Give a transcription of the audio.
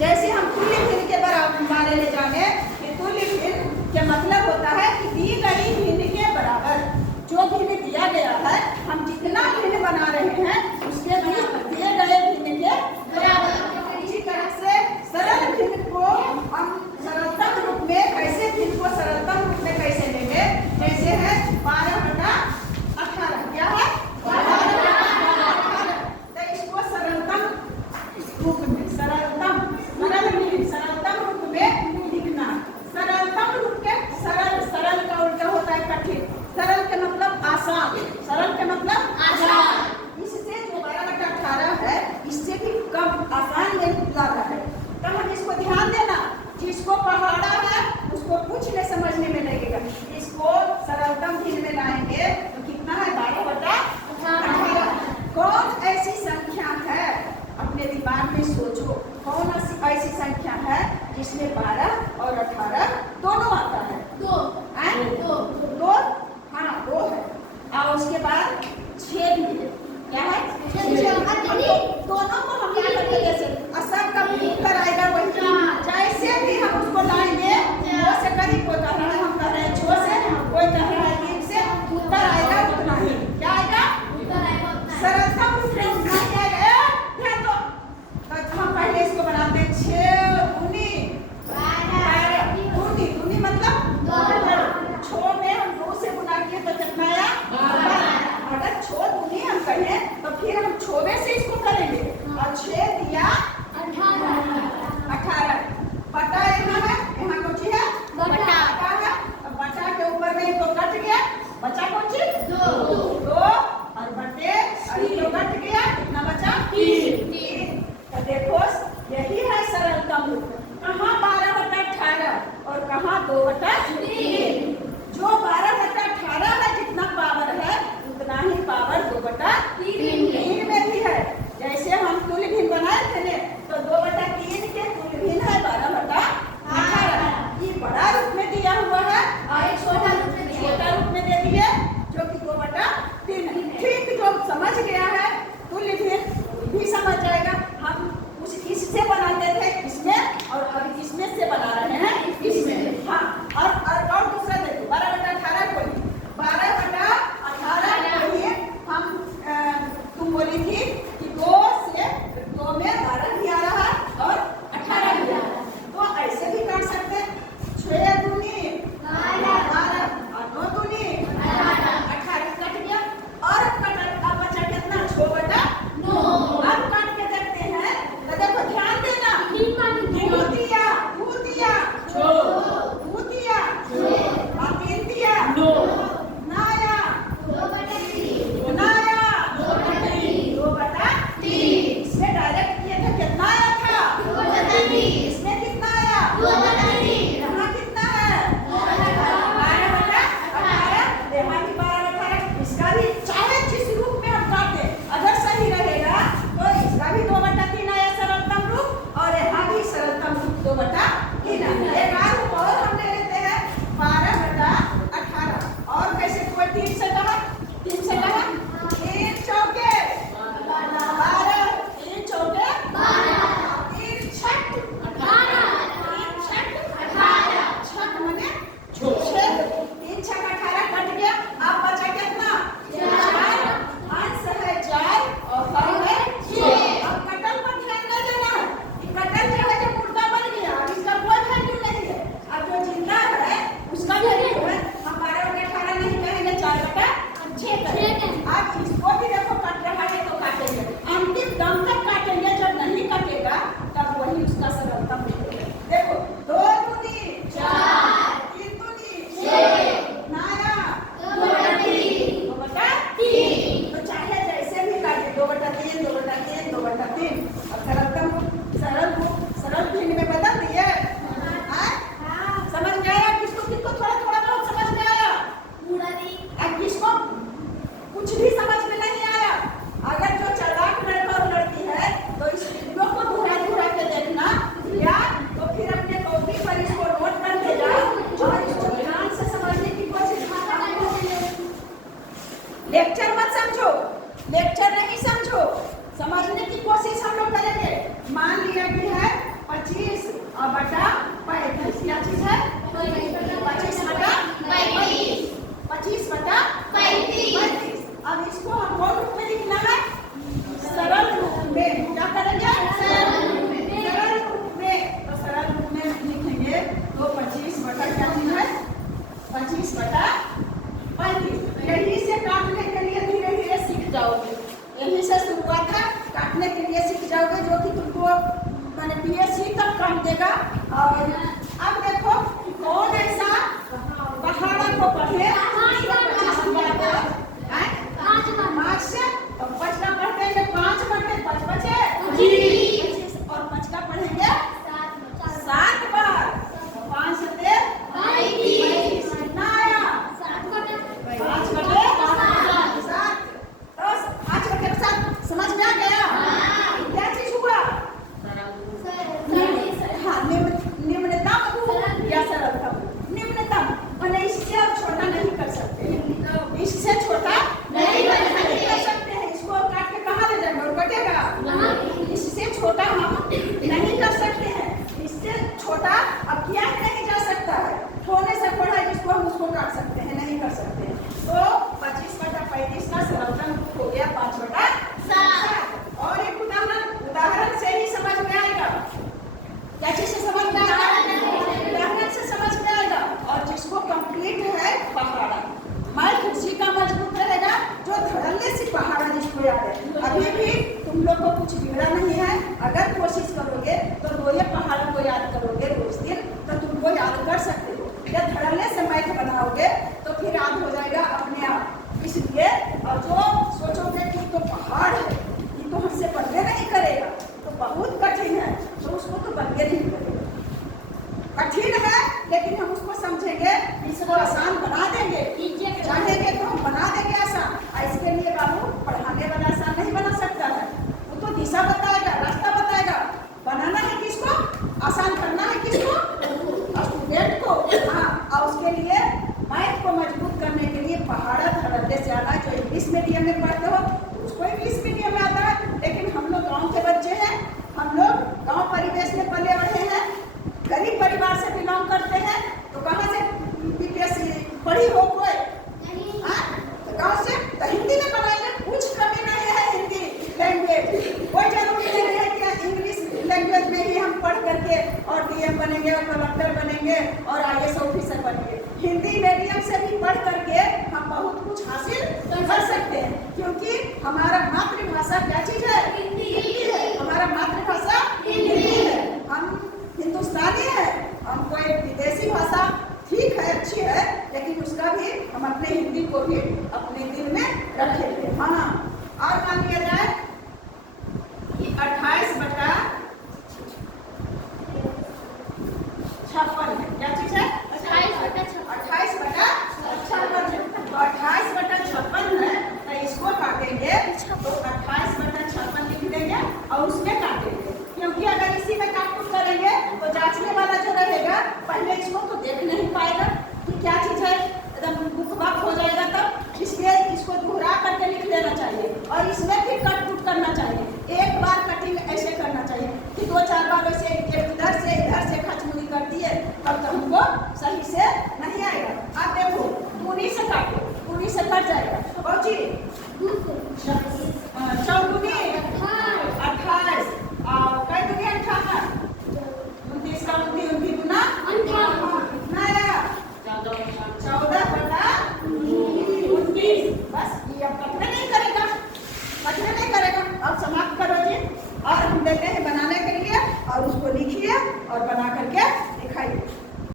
जैसे हम तुल्य भिन्न के बारे में जाने कि तुल्य भिन्न के मतलब होता है कि दी गई भिन्न के बराबर। जो भिन्न दिया गया है, हम जितना भिन्न बना रहे हैं उसके दिए गए भिन्न के बराबर। इसी तरह से सरल भिन्न को हम सरलतम रूप में कैसे, भिन्न को सरलतम रूप में कैसे लेंगे? जैसे है 12/18। क्या है? 12/18। तो इसको सरलतम रूप में, सरलतम रूप में लिखना। सरलतम रूप के सरल, सरल का उल्टा होता है कठिन। सरल के मतलब आसान, सरल के मतलब आसान। इससे जो 12/18 है, इससे भी कम आसान में ज्यादा है। तो हम इसको ध्यान देना, जिसको पहाड़ा है उसको कुछ में समझने में लगेगा। इसको सरलतम भिन्न में लाएंगे तो कितना है? 12/18। कौन ऐसी संख्या है, अपने दिमाग में सोचो, कौन ऐसी संख्या है जिसमें 12 और 18 दोनों आता है? दो। हाँ, 2 है। और उसके बाद 6 भी है। क्या है? दोनों को हम जैसे असर का उत्तर आएगा वही। जैसे भी हम उसको लाएंगे, वो से करीब कोई कह रहा है, हम कह रहे हैं 6 से, कोई कह रहा है 3 से, उत्तर आएगा उतना ही। क्या आएगा? सरलतम रूप में उतना ही आएगा। तो हम पहले इसको बनाते हैं 6 दूनी 12। दूनी मतलब 6 में हम 2 से गुना किए तो कितना आया? 12। अगर 6 दूनी हम कहें तो फिर हम 6 से इसको करेंगे और 6 दिया 18। बटा यहाँ है, यहाँ कौन सी है? बटा है। अब बटा के ऊपर में तो कट गया, बचा कौन सी? 2 और बटे और ये कट गया, कितना बचा? 3। तो देखो यही है सरलतम रूप। कहाँ 12/18 और कहाँ 2/3। जो 12/18 है, जितना पावर है उतना ही पावर 2/3 में भी है। जैसे हम तुल्य भिन्न बनाए थे ने, तो 2/3 के तुल्य भिन्न है 12/18। ये बड़ा रूप में दिया हुआ है और एक छोटा रूप में दे दिए जो कि 2/3। ठीक, जो समझ गया है तुल्य भिन्न भी समझ जाएगा। हम उस इससे बनाते थे इसमें और अभी इसमें से बना रहे हैं इसमें। हाँ, और दूसरा देखो 12/18 को 12/18 को ही हम तुम बोली थी कि 2 में 12 भी आ रहा है और 18 भी आ रहा है। तो ऐसे भी कर सकते, 6 दूनी 12 और 2 दूनी 18 कट गया और अब बचा कितना? 6/9। अब काट के देखते हैं तो देखो ध्यान देना, 2 दिया 2 दिया 2 दिया और 3 दिया 9 आया 2/3 इसमें डायरेक्ट किए थे, कितना आया था? 2/3। इसमें कितना आया? 2/3। यहाँ कितना है? 12/18। यहाँ भी 12/18। इसका भी चाहे जिस रूप में हम काटे, अगर सही रहेगा तो इसका भी 2/3 आया सरलतम रूप और यहाँ भी सरलतम रूप 2/3 आया। एक रूप और हम ले लेते हैं 12/18। और कैसे? कोई 3 से कहा 3 चौके 12, 3 चौके 12, 3 छठ 18, छठ मने 6, 3 छठ 18 कट गया। अब बचा कितना? 4। अंश है 4 और फल है 6। अब कटल पर ध्यान नहीं देना है, कटल जो है जो मुर्दा बन गया, इसका कोई वैल्यू नहीं है। अब जो जिंदा है उसका वैल्यू है। हम 12/18 नहीं कहेंगे, 4/6 कहेंगे। अब इसको भी देखो कट रहा है तो काटेंगे, अंतिम दम तक काटेंगे। जब नहीं कटेगा तब वही उसका सरलतम रूप है। देखो 2 दूनी 4, 3 दूनी 6, नाया 2/3 तो चाहे जैसे भी काटे 2/3 2/3 2/3 और सरल भिन्न में बदल दिए। समझ में आया? किसको थोड़ा बहुत समझ में आया? अब किसको कुछ भी समझ में नहीं आया? अगर जो चालाक लड़का और लड़की है तो इस वीडियो को घुरा के देखना, या तो फिर अपने कॉपी पर इसको नोट करके जाओ और इसको ध्यान से समझने की कोशिश करना। लेक्चर मत समझो, लेक्चर नहीं समझो, समझने की कोशिश हम लोग करेंगे। मान लिया कि है 25 और बटा 35 क्या चीज है? 25 बटा 35। 25 बटा 35। अब इसको हम कौन रूप में लिखना है? सरल रूप में। क्या करेंगे? सरल रूप में। तो सरल रूप में लिखेंगे तो 25 बटा क्या चीज है? 25 बटा 35। यही से काटने के लिए धीरे धीरे सीख जाओगे। यही से शुरुआत है, काटने के लिए सीख जाओगे, जो कि तुमको मैंने PSC तक काम देगा। और अब देखो कौन ऐसा पहाड़ा को पढ़े 5 से और 5 का पढ़ते हैं 5 बटे 5 बचे 25 और 5 का पढ़ेंगे 7 बार। 5 से 22 कितना आया? 5 बटे 7। तो 5 बटे 7 समझ में आ गया? क्या चीज हुआ? हाँ, निम्नतम या सरलतम। निम्नतम मैंने इससे अब छोटा नहीं कर सकते, इससे छोटा नहीं कर सकते हैं। इसको काट के कहाँ ले जाएंगे और कटेगा? इससे छोटा हम नहीं कर सकते हैं। इससे छोटा अब किया ही नहीं जा सकता है। थोड़े से थोड़ा जिसको हम उसको काट सकते हैं, नहीं कर सकते हैं। तो 25 बटा 35 का सरलतम हो गया 5 बटा 7। और एक उदाहरण से ही समझ में आएगा। क्या चीज से समझ में आएगा? उदाहरण से समझ में आएगा। और जिसको कंप्लीट है पहाड़ा, माल कुर्सी का मजबूत रहेगा, जो धड़ल्ले से पहाड़ा जिसको याद है। अभी भी तुम लोग को कुछ बिगड़ा नहीं है। अगर कोशिश करोगे तो रोजे पहाड़ा को याद करोगे रोज दिन, तो तुमको याद कर सकते हो। जब धड़ल्ले से मैथ बनाओगे तो फिर याद हो जाएगा अपने आप। इसलिए और जो सोचोगे कि तो पहाड़ है, ये तो हमसे बनने नहीं करेगा, तो बहुत कठिन है, तो उसको तो बनने नहीं करेगा। कठिन है लेकिन हम उसको समझेंगे, इसको आसान बना देंगे। चाहेंगे तो हम बना देंगे आसान। इसके लिए बाबू पढ़ाने वाला आसान नहीं बना सकता है, वो तो दिशा बताएगा, रास्ता बताएगा। बनाना है किसको? आसान करना है किसको? स्टूडेंट को। हाँ, और उसके लिए मैथ को मजबूत करने के लिए पहाड़ा धड़ल्ले से आना है। जो इंग्लिश मीडियम में पढ़ते हो उसको इंग्लिश मीडियम में आता है, लेकिन हम लोग गाँव के बच्चे हैं, हम लोग गाँव परिवेश में पले बढ़े हैं, गरीब परिवार से बिलोंग करते हैं। तो कहाँ से PSC पढ़ी हो कोई? तो गाँव से। तो हिंदी में पढ़ाएंगे, कुछ कमी नहीं है हिंदी लैंग्वेज। कोई जरूरी नहीं है कि इंग्लिश लैंग्वेज में ही हम पढ़ करके और DM बनेंगे और कलेक्टर बनेंगे और IAS ऑफिसर बनेंगे। हिंदी मीडियम से भी पढ़ करके हम बहुत कुछ हासिल कर सकते हैं, क्योंकि हमारा मातृभाषा क्या चीज है? हिंदी है। हमारा मातृभाषा हिंदी है। हम हिंदुस्तानी है। हम कोई विदेशी भाषा ठीक है, अच्छी है, लेकिन उसका भी हम अपने हिंदी को भी अपने दिल में रखेंगे। हाँ, और मान लिया जाए कि 28 बटा 56 है। क्या चीज है? 28 बटा 56 है। तो 28 बटा 56 है, तो इसको काटेंगे तो 28 बटा 56 लिख देंगे और उसमें काटेंगे, क्योंकि अगर इसी में काट-कूट करेंगे तो जांचने वाला जो रहेगा पहले इसको तो देख नहीं पाएगा कि क्या चीज है, एकदम बुक-बाक हो जाएगा। तब इसलिए इसको दोहरा करके लिख लेना चाहिए और इसमें फिर कट-कूट करना चाहिए। एक बार कटिंग ऐसे करना चाहिए कि 2-4 बार ऐसे इधर से खचमुनी कर दिए, तब तो हमको सही से नहीं आएगा। अब देखो पूरी से काटो, पूरी से कट जाएगा। और जी 14 28 कई दुनिया 58 29 का 29 गुना 58 कितना आया? 14 बटा 29। बस ये अब कटने नहीं करेगा। अब समाप्त करो जी। और हम देते हैं बनाने के लिए, और उसको लिखिए और बना